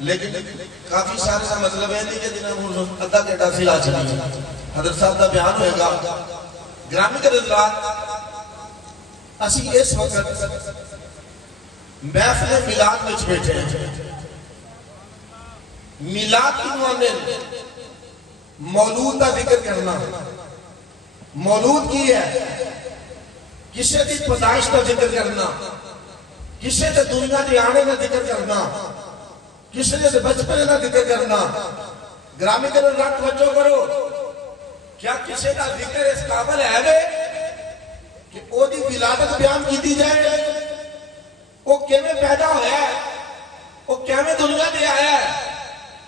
لیکن کافی سارے کا مطلب ہے نہیں کہ جنہیں ادھا گھنٹہ سے آ چلی ہے حضرت صاحب کا بیان ہوئے گا گرامی کے حضرات اسی اس وقت محفل میلاد میں بیٹھے ہیں میلاد کی معامل مولود کا ذکر کرنا مولود کی ہے کسے دی پیدائش کا ذکر کرنا کسے دی دنیا دی آنے کا ذکر کرنا کسی نے بچپنے کا ذکر کرنا گرامی کے لوگ رات توجہ کرو کیا کسی کا ذکر اس قابل ہے کہ وہ دی ولادت بیان کی دی جائے وہ کیویں پیدا ہوا ہے وہ کیویں دنیا دے آیا ہے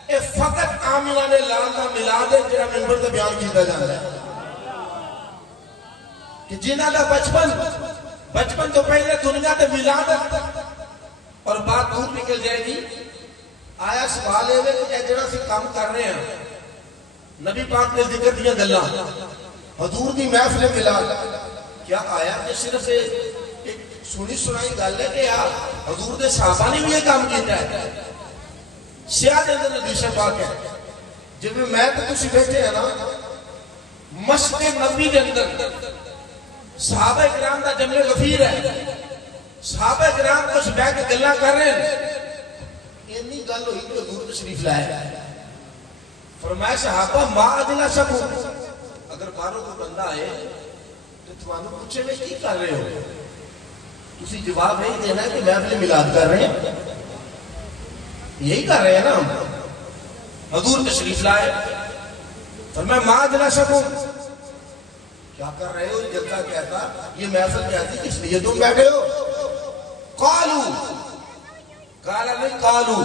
یہ فقط آمنہ نے لال کا میلاد ہے جہاں ممبر کا بیان کیتا جاتا ہے کہ جنہاں دا بچپن تو پہلے دنیا دے ولادت اور بات دور نکل جائے گی آیا سوال ہے کہ جڑا سی کام کر رہے ہیں نبی پاک نے ذکر دیا گلا حضور دی محفل میلاد کیا آیا کہ صرف ایک سنی سنائی گل ہے کہ یار حضور دے صحابہ نے بھی یہ کام کیتا ہے سیاہ دے اندر حدیث پاک ہے جب میں تو تسی بیٹھے ہیں نا مسجد نبی کے اندر صحابہ کرام دا جمع غفیر ہے صحابہ کرام کچھ بیٹھ کے گلاں کر رہے ہیں اتنی گل ہوئی کہ حضور تشریف لائے فرمایا صحابہ ما ادنا سکو اگر باروں کو بندہ آئے تو تمہاروں پوچھے میں کی کر رہے ہو تسی جواب نہیں دینا ہے کہ محفل میلاد کر رہے ہیں یہی کر رہے ہیں نا ہم حضور تشریف لائے فرمایا ما ادنا سکو کیا کر رہے ہو جب کہتا یہ محفل کہتی کس لیے تم بیٹھے ہو قالو کالا نہیں کالو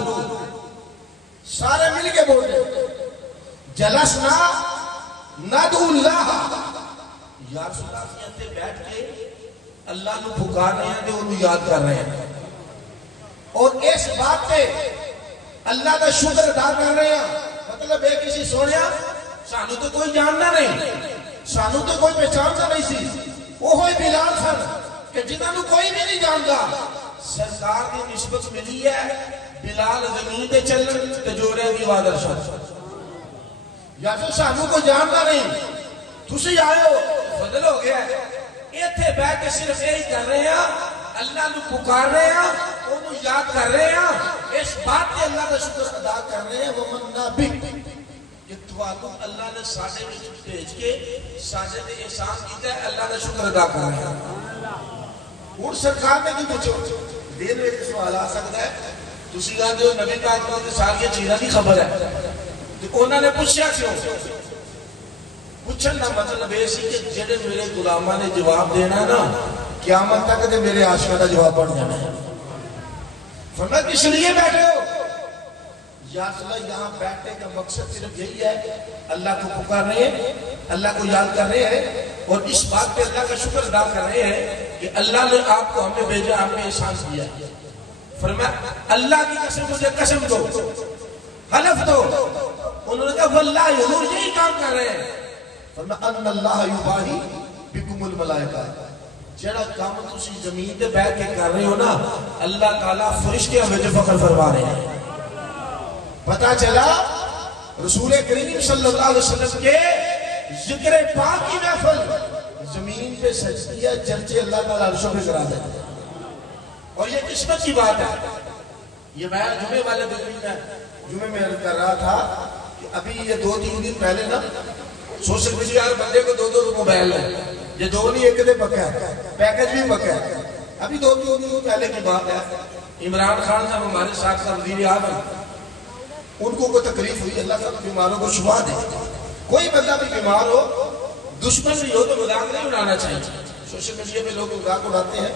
سارے مل کے بولے جلسنا ندعو اللہ یا رسول اللہ سے اندے بیٹھ کے اللہ نو پکار رہے ہیں جو انہوں یاد کر رہے ہیں اور اس بات پہ اللہ کا شکر ادا کر رہے ہیں مطلب ہے کسی سونیا سانو تو کوئی جاننا نہیں سانو تو کوئی پہچانتا نہیں سی وہ ہوئی بلال سن کہ جنہاں نو کوئی بھی نہیں جانتا سرکار کی نسبت ملی ہے بلال زمین دے چلن تے جوڑے کی آواز ارشاد یا تو سانو کو جانتا نہیں تسی آئے ہو بدل ہو گیا ہے ایتھے بیٹھ کے صرف یہی کر رہے ہیں اللہ نو پکار رہے ہیں انہوں یاد کر رہے ہیں اس بات پہ اللہ کا شکر ادا کر رہے ہیں وَمَنَّا بِكْ کہ تواکم اللہ نے ساڑھے میں بھیج کے ساڑھے میں احسان کیتا ہے اللہ کا شکر ادا کر رہے ہیں اور سرکار نے کی پوچھو دیر میں ایک سوال آ سکتا ہے تسی کہا جو نبی پاک کے ساری چیزیں کی خبر ہے تو انہوں نے پوچھا کیوں پوچھن کا مطلب یہ سی کہ جڑے میرے غلاماں نے جواب دینا نا قیامت تک دے میرے عاشقاں کا جواب بن جانا ہے فرمایا کس لیے بیٹھے ہو یا رسول اللہ یہاں بیٹھنے کا مقصد صرف یہی ہے اللہ کو پکار رہے ہیں اللہ کو یاد کر رہے ہیں اور اس بات پہ اللہ کا شکر ادا کر رہے ہیں کہ اللہ نے آپ کو ہمیں بھیجا ہمیں احسان کیا فرمایا اللہ کی قسم مجھے قسم دو حلف دو انہوں نے کہا واللہ حضور یہی کام کر رہے ہیں فرمایا ان اللہ یباہی بکم الملائکہ جڑا کام تسی زمین پہ بیٹھ کے کر رہے ہو نا اللہ تعالیٰ فرشتے ہمیں فخر فرما رہے ہیں پتہ چلا رسول کریم صلی اللہ علیہ وسلم کے ذکر پاک کی محفل زمین پہ سجدیہ چرچے اللہ تعالیٰ عرشوں پہ کرا دیتے ہیں اور یہ قسمت کی بات ہے یہ میں جمعے والے دن جمعے میں کر رہا تھا کہ ابھی یہ 2-3 دن پہلے نا سوشل میڈیا ہر بندے کو 2 موبائل ہے یہ 2 نہیں ایک دے پکا ہے پیکج بھی پکا ہے ابھی 2-3 دن پہلے کی بات ہے عمران خان صاحب ہمارے ساتھ کا وزیر اعظم ان کو تکلیف ہوئی اللہ تعالیٰ بیماروں کو شفا دے کوئی بندہ بھی بیمار ہو دشمن بھی ہو تو مذاق نہیں اڑانا چاہیے سوشل میڈیا میں لوگ مذاق اڑاتے ہیں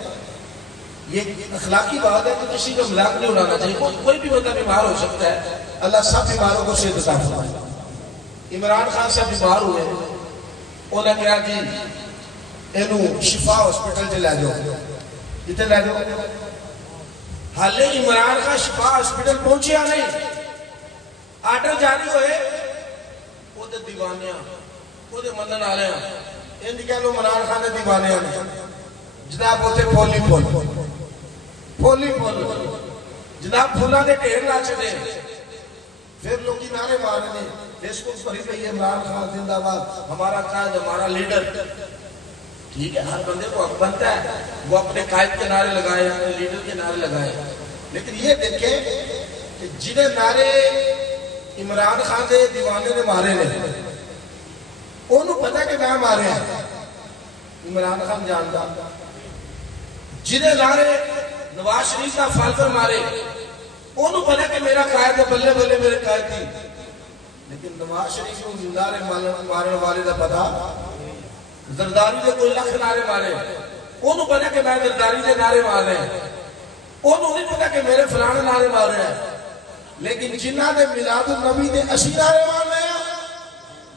یہ اخلاقی بات ہے کہ کسی کا مذاق نہیں اڑانا چاہیے کوئی بھی بندہ بیمار ہو سکتا ہے اللہ سب بیماروں کو صحت عطا فرمائے عمران خان صاحب بیمار ہوئے انہوں نے کہا جی اینو شفا ہاسپٹل سے لے جاؤ جتنے لے جاؤ حالے عمران خان شفا ہاسپٹل پہنچیا نہیں آرڈر جاری ہوئے وہ دے دیوانیاں وہ دے مندن آ رہے ہیں ان کہہ لو عمران خان دے دیوانیاں جناب ہوتے پولی پول جناب پھولاں دے ڈھیر لا چھڑے پھر لوگ نعرے مار رہے ہیں، فیس بک پر ہی پہ عمران خان زندہ باد، ہمارا قائد، ہمارا لیڈر۔ ٹھیک ہے، ہر بندے کو حق بنتا ہے وہ اپنے قائد کے نعرے لگائے، اپنے لیڈر کے نعرے لگائے، لیکن یہ دیکھیں کہ جنہیں نعرے عمران خان دے دیوانے نے مارے نے، انہوں پتا کہ میں مارے ہیں، عمران خان جانتا۔ جنہیں نعرے نواز شریف کا فالفر مارے، انہوں پتا کہ میرا قائد ہے، بلے بلے میرے قائد تھی، لیکن نواز شریف کو نعرے مارنے والے دا پتا، زرداری دے کوئی لکھ نعرے مارے، انہوں پتا کہ میں زرداری دے نعرے مار رہے ہیں، انہوں نہیں پتا کہ میرے فلانے نعرے مار رہے ہیں، لیکن جنہ دے میلاد النبی دے اسی نعرے مار رہے ہیں،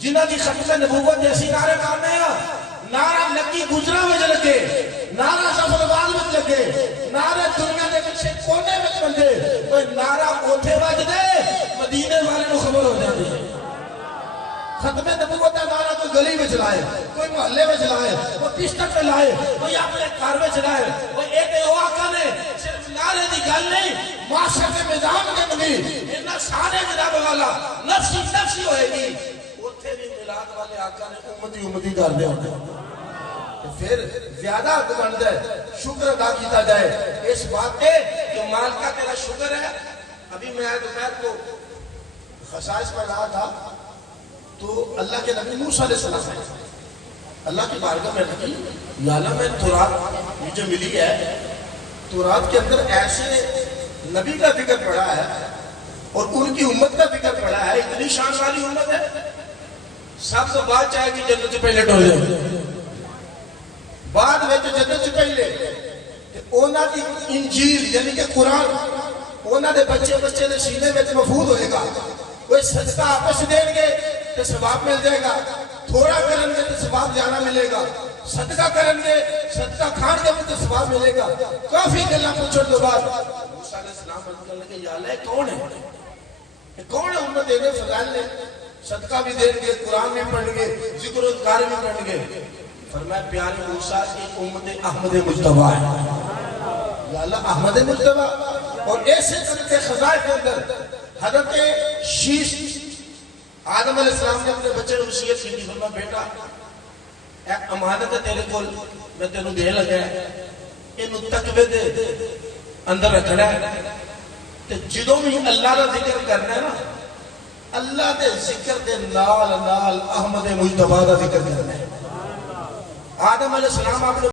جنہ کی ختم نبوت دے اسی نعرے مار رہے ہیں، نعرہ لکی گجرا وچ لگے، نعرہ سفروال وچ لگے، نعرہ دنیا دے پچھے کونے وچ بندے، کوئی نعرہ اوتھے وج دے مدینے والے کو خبر ہو جاتی ہے۔ ختم نبوت دا نعرہ کوئی گلی وچ لائے، کوئی محلے وچ لائے، کوئی پسٹر پہ لائے، کوئی اپنے گھر وچ لائے، کوئی ایک او آقا نے صرف نعرے دی گل نہیں، معاشرے کے میدان کے بنی انہاں سارے جناب والا نفسی نفسی ہوئے گی، اوتھے بھی میلاد والے آقا نے امتی امتی کر دے ہوتے ہیں۔ پھر زیادہ بند ہے، شکر ادا کیتا جائے اس بات پہ کہ مالکہ تیرا شکر ہے۔ ابھی میں دوپہر کو خصائص پڑھ رہا تھا تو اللہ کے نبی موسیٰ علیہ السلام ہے، اللہ کی بارگاہ میں رکھی، یا اللہ میں تورات مجھے ملی ہے، تورات کے اندر ایسے نبی کا ذکر پڑھا ہے اور ان کی امت کا ذکر پڑھا ہے، اتنی شان والی امت ہے، سب سے بات چاہے کہ جنت سے پہلے ٹول جائے، بعد میں جو جنت سے پہلے اونا کی انجیل یعنی کہ قرآن اونا دے بچے بچے دے سینے میں محفوظ ہوئے گا، کوئی صدقہ آپس دیں گے تو ثواب مل جائے گا، تھوڑا کریں گے تو ثواب زیادہ ملے گا، صدقہ کریں گے صدقہ کھان گے تو ثواب ملے گا۔ کافی گلہ پوچھنے کے بعد موسیٰ علیہ السلام بند کرنے کے یا اللہ کون ہے، یہ کون ہے امت دینے فضائل نے، صدقہ بھی دیں گے، قرآن بھی پڑھیں گے، ذکر و اذکار بھی پڑھیں گے۔ فرمایا پیارے موسیٰ کی امت احمد مجتبیٰ ہے، یا اللہ احمد مجتبیٰ۔ اور ایسے طریقے خزائے کے اندر حضرت شیش آدم علیہ السلام نے اپنے بچے نے وصیت کی، فرمایا بیٹا ایک امانت ہے تیرے کو میں تینوں دے لگا ہے، انہوں تقوی دے اندر رکھنا ہے کہ جدوں بھی اللہ کا ذکر کرنا ہے نا، اللہ دے ذکر دے نال نال احمد مجتبیٰ کا ذکر کرنا ہے۔ آدم علیہ السلام آپ نے